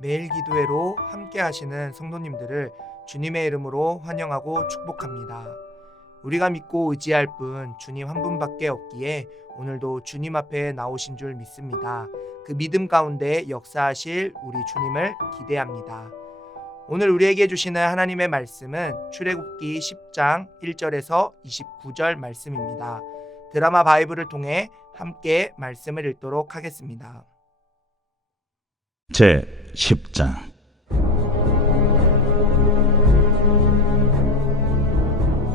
매일 기도회로 함께 하시는 성도님들을 주님의 이름으로 환영하고 축복합니다. 우리가 믿고 의지할 분 주님 한 분밖에 없기에 오늘도 주님 앞에 나오신 줄 믿습니다. 그 믿음 가운데 역사하실 우리 주님을 기대합니다. 오늘 우리에게 주시는 하나님의 말씀은 출애굽기 10장 1절에서 29절 말씀입니다. 드라마 바이블을 통해 함께 말씀을 읽도록 하겠습니다. 제 10장.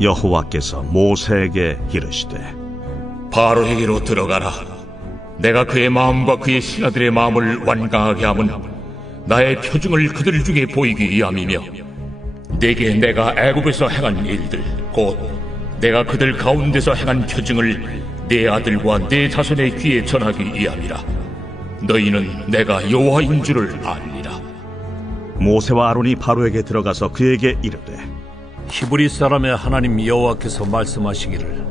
여호와께서 모세에게 이르시되 바로에게로 들어가라. 내가 그의 마음과 그의 신하들의 마음을 완강하게 함은 나의 표징을 그들 중에 보이기 위함이며 내게 내가 애굽에서 행한 일들 곧 내가 그들 가운데서 행한 표징을 내 아들과 내 자손의 귀에 전하기 위함이라. 너희는 내가 여호와인 줄을 알리라. 모세와 아론이 바로에게 들어가서 그에게 이르되 히브리 사람의 하나님 여호와께서 말씀하시기를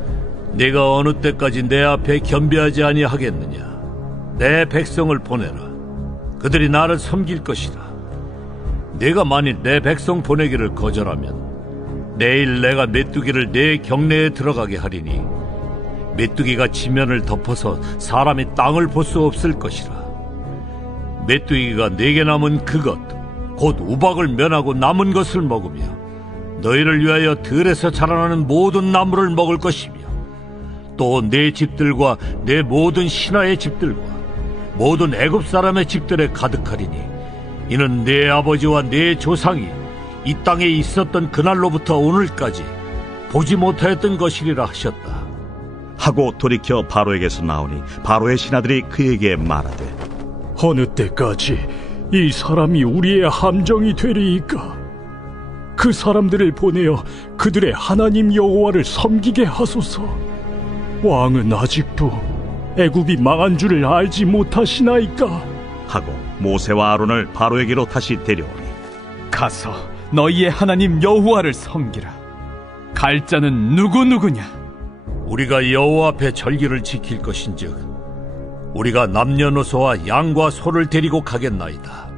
내가 어느 때까지 내 앞에 겸비하지 아니하겠느냐. 내 백성을 보내라. 그들이 나를 섬길 것이라. 내가 만일 내 백성 보내기를 거절하면 내일 내가 메뚜기를 내 경내에 들어가게 하리니 메뚜기가 지면을 덮어서 사람이 땅을 볼 수 없을 것이라. 메뚜기가 내게 남은 그것 곧 우박을 면하고 남은 것을 먹으며 너희를 위하여 들에서 자라나는 모든 나무를 먹을 것이며 또 내 집들과 내 모든 신하의 집들과 모든 애굽 사람의 집들에 가득하리니 이는 내 아버지와 내 조상이 이 땅에 있었던 그날로부터 오늘까지 보지 못하였던 것이리라 하셨다. 하고 돌이켜 바로에게서 나오니 바로의 신하들이 그에게 말하되 어느 때까지 이 사람이 우리의 함정이 되리이까? 그 사람들을 보내어 그들의 하나님 여호와를 섬기게 하소서. 왕은 아직도 애굽이 망한 줄을 알지 못하시나이까? 하고 모세와 아론을 바로에게로 다시 데려오니 가서 너희의 하나님 여호와를 섬기라. 갈 자는 누구냐? 우리가 여호와 앞에 절기를 지킬 것인즉 우리가 남녀노소와 양과 소를 데리고 가겠나이다.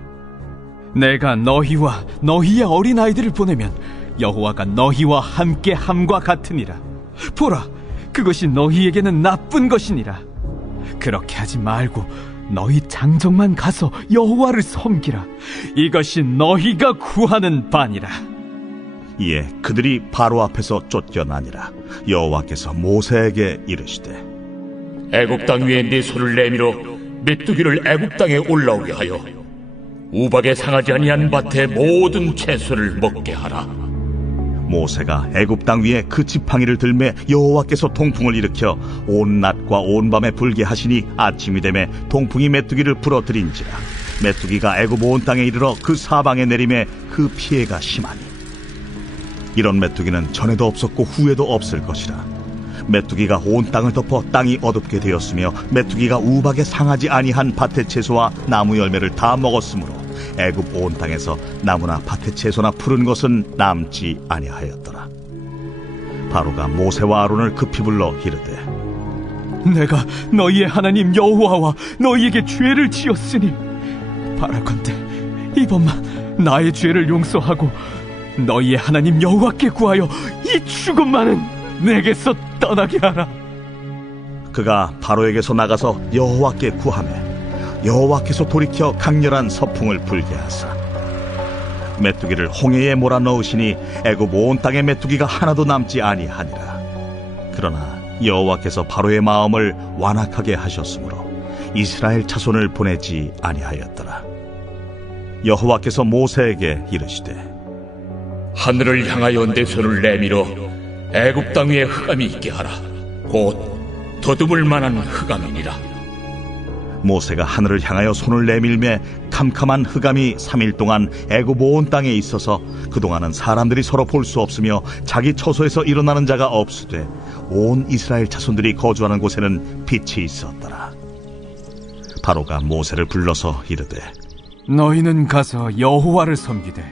내가 너희와 너희의 어린아이들을 보내면 여호와가 너희와 함께 함과 같으니라. 보라, 그것이 너희에게는 나쁜 것이니라. 그렇게 하지 말고 너희 장정만 가서 여호와를 섬기라. 이것이 너희가 구하는 바니라. 이에 그들이 바로 앞에서 쫓겨나니라. 여호와께서 모세에게 이르시되 애굽 땅 위에 네 손을 내밀어 메뚜기를 애굽 땅에 올라오게 하여 우박에 상하지 아니한 밭의 모든 채소를 먹게 하라. 모세가 애굽 땅 위에 그 지팡이를 들매 여호와께서 동풍을 일으켜 온 낮과 온 밤에 불게 하시니 아침이 되매 동풍이 메뚜기를 불어들인지라. 메뚜기가 애굽 온 땅에 이르러 그 사방에 내림에 그 피해가 심하니 이런 메뚜기는 전에도 없었고 후에도 없을 것이라. 메뚜기가 온 땅을 덮어 땅이 어둡게 되었으며 메뚜기가 우박에 상하지 아니한 밭의 채소와 나무 열매를 다 먹었으므로 애굽 온 땅에서 나무나 밭의 채소나 푸른 것은 남지 아니하였더라. 바로가 모세와 아론을 급히 불러 이르되 내가 너희의 하나님 여호와와 너희에게 죄를 지었으니 바라건대 이번만 나의 죄를 용서하고 너희의 하나님 여호와께 구하여 이 죽음만은 내게서 떠나게 하라. 그가 바로에게서 나가서 여호와께 구하매 여호와께서 돌이켜 강렬한 서풍을 불게 하사 메뚜기를 홍해에 몰아넣으시니 애굽 온 땅에 메뚜기가 하나도 남지 아니하니라. 그러나 여호와께서 바로의 마음을 완악하게 하셨으므로 이스라엘 자손을 보내지 아니하였더라. 여호와께서 모세에게 이르시되 하늘을 향하여 내 손을 내밀어 애굽 땅 위에 흑암이 있게 하라. 곧 더듬을 만한 흑암이니라. 모세가 하늘을 향하여 손을 내밀매 캄캄한 흑암이 3일 동안 애굽 온 땅에 있어서 그동안은 사람들이 서로 볼 수 없으며 자기 처소에서 일어나는 자가 없으되 온 이스라엘 자손들이 거주하는 곳에는 빛이 있었더라. 바로가 모세를 불러서 이르되 너희는 가서 여호와를 섬기되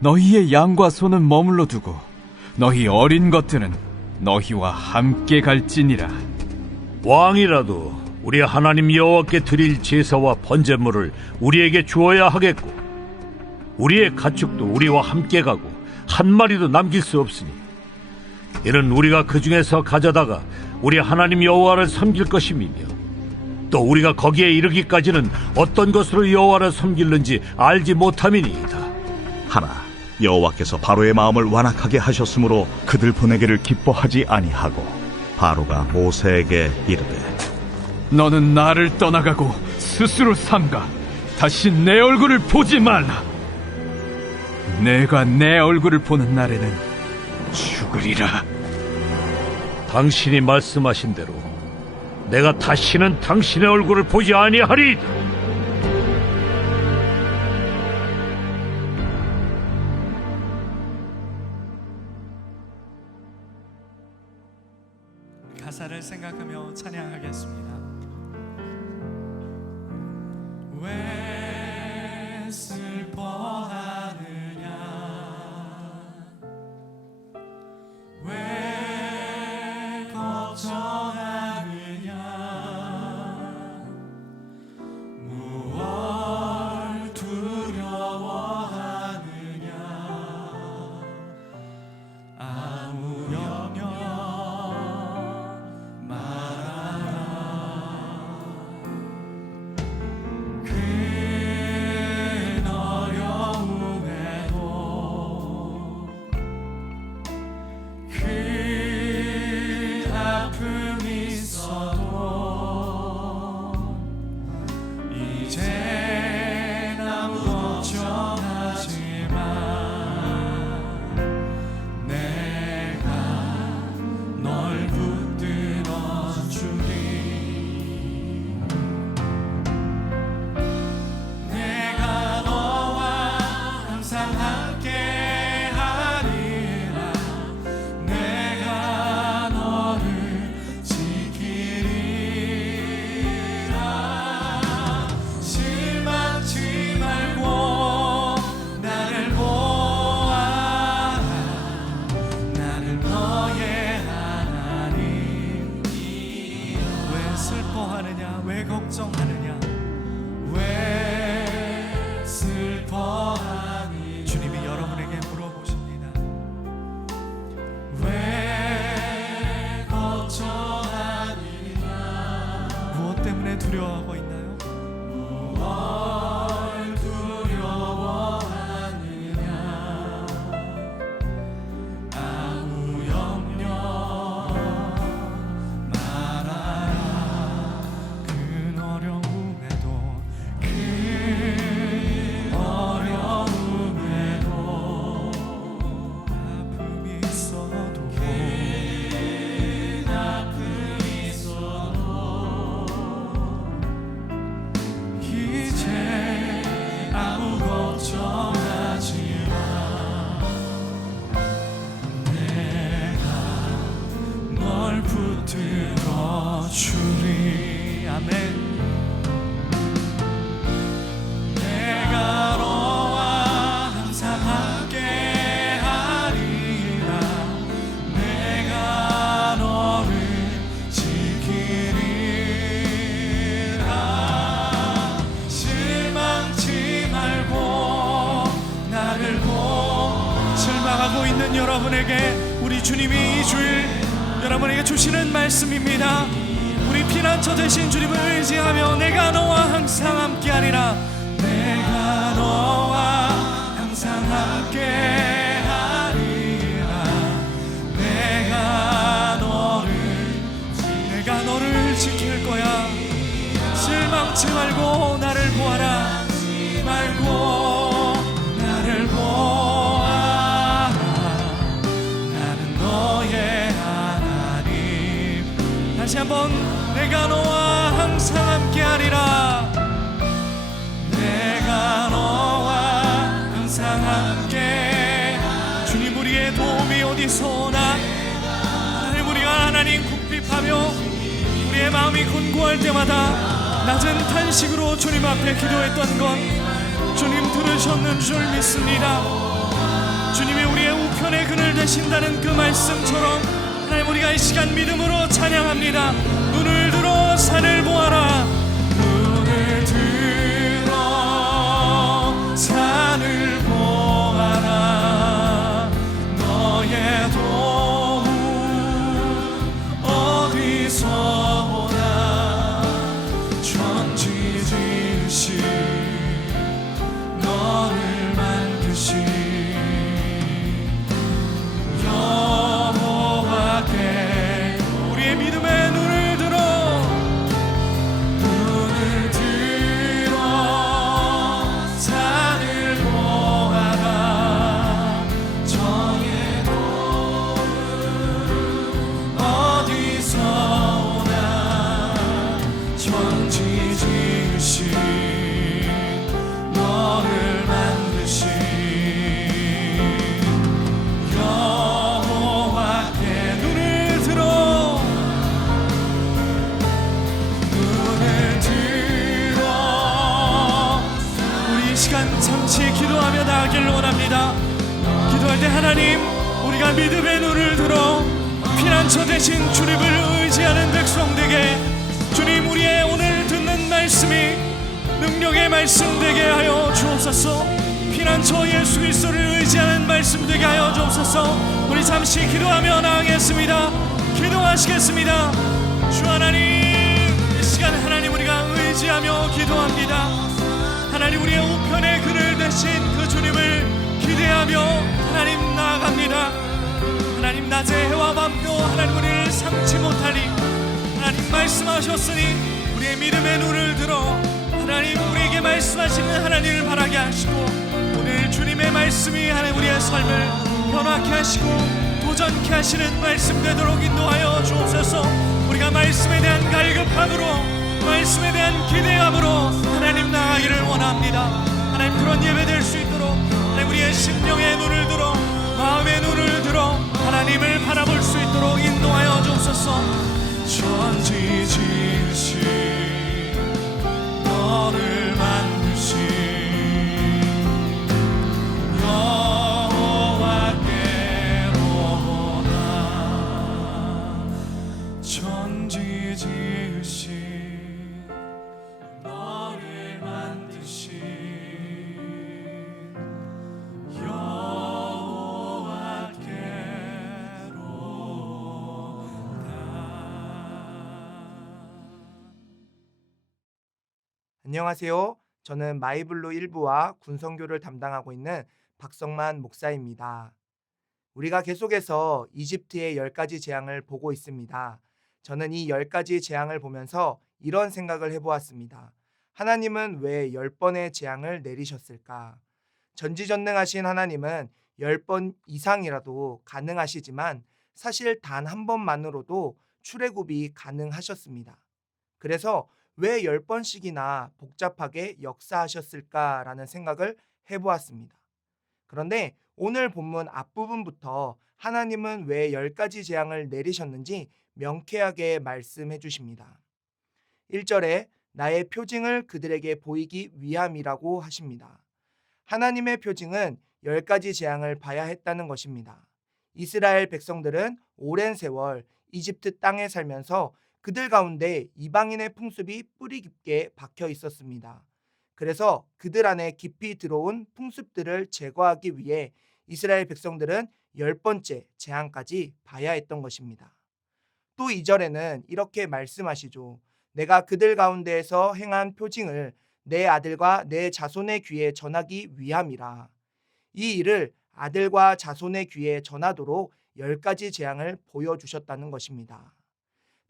너희의 양과 소는 머물러 두고 너희 어린 것들은 너희와 함께 갈지니라. 왕이라도 우리 하나님 여호와께 드릴 제사와 번제물을 우리에게 주어야 하겠고 우리의 가축도 우리와 함께 가고 한 마리도 남길 수 없으니 이는 우리가 그 중에서 가져다가 우리 하나님 여호와를 섬길 것임이며 또 우리가 거기에 이르기까지는 어떤 것으로 여호와를 섬길는지 알지 못함이니이다. 하나 여호와께서 바로의 마음을 완악하게 하셨으므로 그들 보내기를 기뻐하지 아니하고 바로가 모세에게 이르되 너는 나를 떠나가고 스스로 삼가 다시 내 얼굴을 보지 말라. 내가 내 얼굴을 보는 날에는 죽으리라. 당신이 말씀하신 대로 내가 다시는 당신의 얼굴을 보지 아니하리이다. 가사를 생각하며 찬양하겠습니다. 왜 슬퍼하느냐, 왜 걱정하느냐, 무얼 두려워하느냐, 아무 염려 왜 걱정하느냐, 왜 슬퍼하니, 주님이 여러분에게 물어보십니다. 왜 걱정하느냐, 무엇 때문에 두려워하고 있나요? 무엇 두려워하느냐, 아무 염려 들어주리. 아멘. 내가 너와 항상 함께 하리라. 내가 너를 지키리라. 실망치 말고 나를 실망하고 있는 여러분에게 우리 주님이 이 주일 여러분에게 주시는 말씀입니다. 우리 피난처 되신 주님을 의지하며 내가 너와 항상 함께하리라. 내가 너와 항상 함께하리라. 내가 너를 지킬 거야. 실망치 말고 나를 보아라. 말고 나를 보아라. 나는 너의 다시 한번 내가 너와 항상 함께하리라. 내가 너와 항상 함께. 주님, 우리의 도움이 어디서 오나? 하나님, 우리가 하나님 궁핍하며 우리의 마음이 곤고할 때마다 낮은 탄식으로 주님 앞에 기도했던 것 주님 들으셨는 줄 믿습니다. 주님이 우리의 우편의 그늘 되신다는 그 말씀처럼 하나님, 우리가 이 시간 믿음으로 찬양합니다. 눈을 들어 산을 보아라. 눈을 들어 산을 보아라. 잠시 기도하며 나아가기를 원합니다. 기도할 때 하나님, 우리가 믿음의 눈을 들어 피난처 대신 주님을 의지하는 백성되게, 주님 우리의 오늘 듣는 말씀이 능력의 말씀 되게 하여 주옵소서. 피난처 예수 그리스도를 의지하는 말씀 되게 하여 주옵소서. 우리 잠시 기도하며 나아가겠습니다. 기도하시겠습니다. 주 하나님, 이 시간 하나님 우리가 의지하며 기도합니다. 하나님 우리의 우편의 그늘 대신 그 주님을 기대하며 하나님 나아갑니다. 하나님 낮에 해와 밤도 하나님 우리를 삼지 못하니 하나님 말씀하셨으니 우리의 믿음의 눈을 들어 하나님 우리에게 말씀하시는 하나님을 바라게 하시고, 오늘 주님의 말씀이 하나님 우리의 삶을 변화케 하시고 도전케 하시는 말씀 되도록 인도하여 주옵소서. 우리가 말씀에 대한 갈급함으로, 말씀에 대한 기대함으로 하나님 나아가기를 원합니다. 하나님 그런 예배 될 수 있도록 하나님 우리의 심령의 눈을 들어, 마음의 눈을 들어 하나님을 바라볼 수 있도록 인도하여 주옵소서. 천지 지으신 너를 만드신 여호와께로다. 천지 지으신 너를 만드신 안녕하세요. 저는 마이블로 1부와 군성교를 담당하고 있는 박성만 목사입니다. 우리가 계속해서 이집트의 10가지 재앙을 보고 있습니다. 저는 이 10가지 재앙을 보면서 이런 생각을 해보았습니다. 하나님은 왜 10번의 재앙을 내리셨을까? 전지전능하신 하나님은 10번 이상이라도 가능하시지만 사실 단 한 번만으로도 출애굽이 가능하셨습니다. 그래서 왜 10번씩이나 복잡하게 역사하셨을까라는 생각을 해보았습니다. 그런데 오늘 본문 앞부분부터 하나님은 왜 10가지 재앙을 내리셨는지 명쾌하게 말씀해 주십니다. 1절에 나의 표징을 그들에게 보이기 위함이라고 하십니다. 하나님의 표징은 10가지 재앙을 봐야 했다는 것입니다. 이스라엘 백성들은 오랜 세월 이집트 땅에 살면서 그들 가운데 이방인의 풍습이 뿌리 깊게 박혀 있었습니다. 그래서 그들 안에 깊이 들어온 풍습들을 제거하기 위해 이스라엘 백성들은 10번째 재앙까지 봐야 했던 것입니다. 또 2절에는 이렇게 말씀하시죠. 내가 그들 가운데에서 행한 표징을 내 아들과 내 자손의 귀에 전하기 위함이라. 이 일을 아들과 자손의 귀에 전하도록 10가지 재앙을 보여주셨다는 것입니다.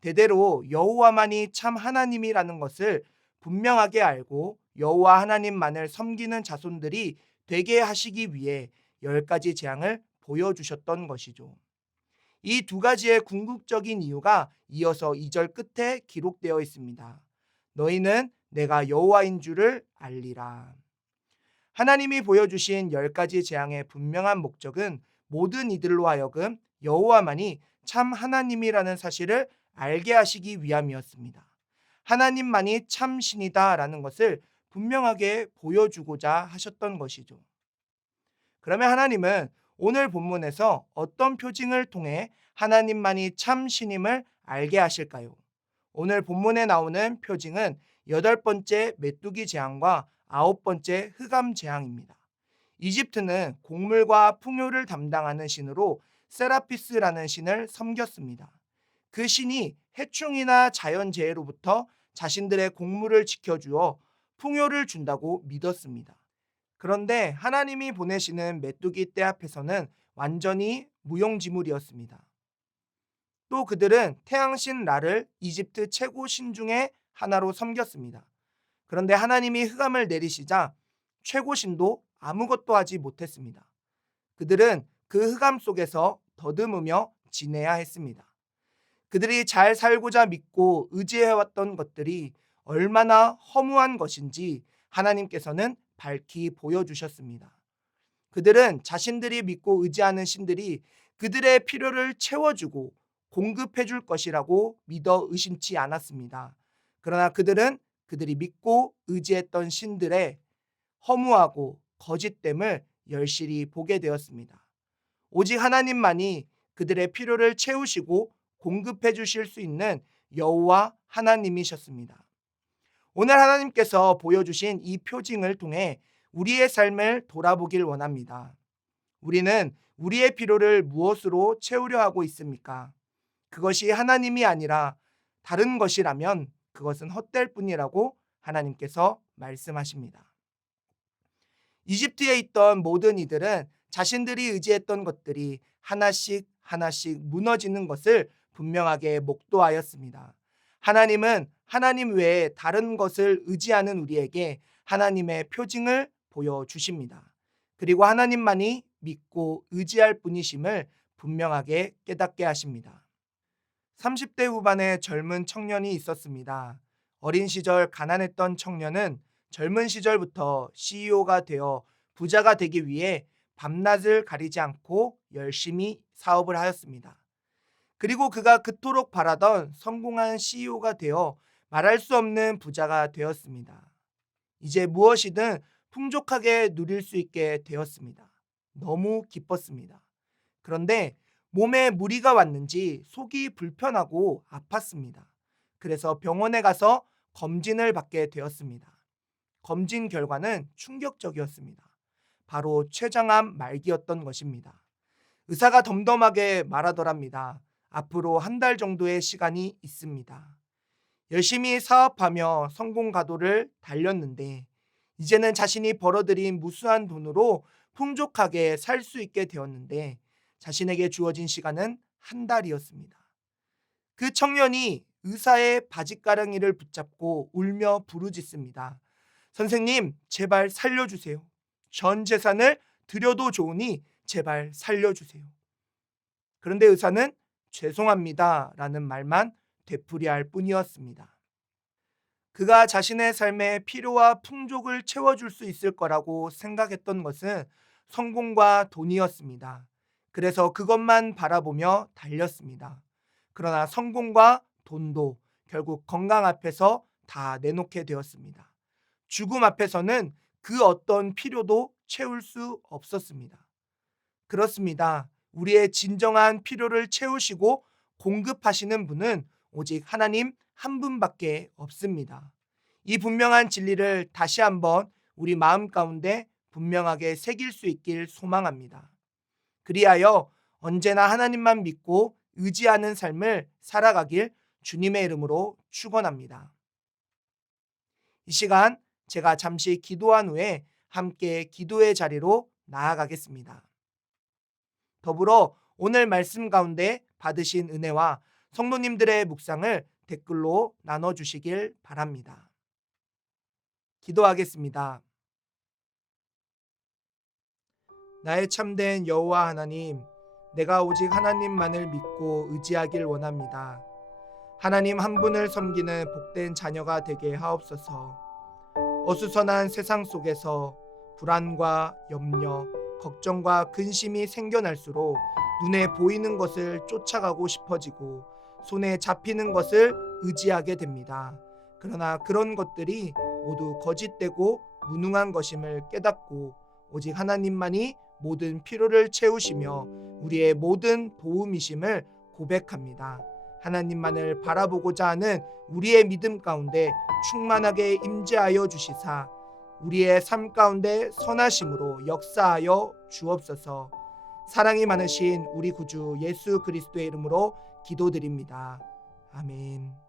대대로 여호와만이 참 하나님이라는 것을 분명하게 알고 여호와 하나님만을 섬기는 자손들이 되게 하시기 위해 10가지 재앙을 보여주셨던 것이죠. 이 두 가지의 궁극적인 이유가 이어서 2절 끝에 기록되어 있습니다. 너희는 내가 여호와인 줄을 알리라. 하나님이 보여주신 10가지 재앙의 분명한 목적은 모든 이들로 하여금 여호와만이 참 하나님이라는 사실을 알게 하시기 위함이었습니다. 하나님만이 참 신이다라는 것을 분명하게 보여주고자 하셨던 것이죠. 그러면 하나님은 오늘 본문에서 어떤 표징을 통해 하나님만이 참 신임을 알게 하실까요? 오늘 본문에 나오는 표징은 8번째 메뚜기 재앙과 9번째 흑암 재앙입니다. 이집트는 곡물과 풍요를 담당하는 신으로 세라피스라는 신을 섬겼습니다. 그 신이 해충이나 자연재해로부터 자신들의 곡물을 지켜주어 풍요를 준다고 믿었습니다. 그런데 하나님이 보내시는 메뚜기 떼 앞에서는 완전히 무용지물이었습니다. 또 그들은 태양신 라를 이집트 최고 신 중에 하나로 섬겼습니다. 그런데 하나님이 흑암을 내리시자 최고 신도 아무것도 하지 못했습니다. 그들은 그 흑암 속에서 더듬으며 지내야 했습니다. 그들이 잘 살고자 믿고 의지해왔던 것들이 얼마나 허무한 것인지 하나님께서는 밝히 보여주셨습니다. 그들은 자신들이 믿고 의지하는 신들이 그들의 필요를 채워주고 공급해줄 것이라고 믿어 의심치 않았습니다. 그러나 그들은 그들이 믿고 의지했던 신들의 허무하고 거짓됨을 열실히 보게 되었습니다. 오직 하나님만이 그들의 필요를 채우시고 공급해 주실 수 있는 여호와 하나님이셨습니다. 오늘 하나님께서 보여주신 이 표징을 통해 우리의 삶을 돌아보길 원합니다. 우리는 우리의 필요를 무엇으로 채우려 하고 있습니까? 그것이 하나님이 아니라 다른 것이라면 그것은 헛될 뿐이라고 하나님께서 말씀하십니다. 이집트에 있던 모든 이들은 자신들이 의지했던 것들이 하나씩 하나씩 무너지는 것을 분명하게 목도하였습니다. 하나님은 하나님 외에 다른 것을 의지하는 우리에게 하나님의 표징을 보여주십니다. 그리고 하나님만이 믿고 의지할 분이심을 분명하게 깨닫게 하십니다. 30대 후반의 젊은 청년이 있었습니다. 어린 시절 가난했던 청년은 젊은 시절부터 CEO가 되어 부자가 되기 위해 밤낮을 가리지 않고 열심히 사업을 하였습니다. 그리고 그가 그토록 바라던 성공한 CEO가 되어 말할 수 없는 부자가 되었습니다. 이제 무엇이든 풍족하게 누릴 수 있게 되었습니다. 너무 기뻤습니다. 그런데 몸에 무리가 왔는지 속이 불편하고 아팠습니다. 그래서 병원에 가서 검진을 받게 되었습니다. 검진 결과는 충격적이었습니다. 바로 췌장암 말기였던 것입니다. 의사가 덤덤하게 말하더랍니다. 앞으로 한 달 정도의 시간이 있습니다. 열심히 사업하며 성공 가도를 달렸는데 이제는 자신이 벌어들인 무수한 돈으로 풍족하게 살 수 있게 되었는데 자신에게 주어진 시간은 한 달이었습니다. 그 청년이 의사의 바짓가랑이를 붙잡고 울며 부르짖습니다. 선생님, 제발 살려주세요. 전 재산을 드려도 좋으니 제발 살려주세요. 그런데 의사는 죄송합니다 라는 말만 되풀이할 뿐이었습니다. 그가 자신의 삶의 필요와 풍족을 채워줄 수 있을 거라고 생각했던 것은 성공과 돈이었습니다. 그래서 그것만 바라보며 달렸습니다. 그러나 성공과 돈도 결국 건강 앞에서 다 내놓게 되었습니다. 죽음 앞에서는 그 어떤 필요도 채울 수 없었습니다. 그렇습니다. 우리의 진정한 필요를 채우시고 공급하시는 분은 오직 하나님 한 분밖에 없습니다. 이 분명한 진리를 다시 한번 우리 마음 가운데 분명하게 새길 수 있길 소망합니다. 그리하여 언제나 하나님만 믿고 의지하는 삶을 살아가길 주님의 이름으로 축원합니다. 이 시간 제가 잠시 기도한 후에 함께 기도의 자리로 나아가겠습니다. 더불어 오늘 말씀 가운데 받으신 은혜와 성도님들의 묵상을 댓글로 나눠주시길 바랍니다. 기도하겠습니다. 나의 참된 여호와 하나님, 내가 오직 하나님만을 믿고 의지하길 원합니다. 하나님 한 분을 섬기는 복된 자녀가 되게 하옵소서. 어수선한 세상 속에서 불안과 염려, 걱정과 근심이 생겨날수록 눈에 보이는 것을 쫓아가고 싶어지고 손에 잡히는 것을 의지하게 됩니다. 그러나 그런 것들이 모두 거짓되고 무능한 것임을 깨닫고 오직 하나님만이 모든 필요를 채우시며 우리의 모든 도움이심을 고백합니다. 하나님만을 바라보고자 하는 우리의 믿음 가운데 충만하게 임재하여 주시사 우리의 삶 가운데 선하심으로 역사하여 주옵소서. 사랑이 많으신 우리 구주 예수 그리스도의 이름으로 기도드립니다. 아멘.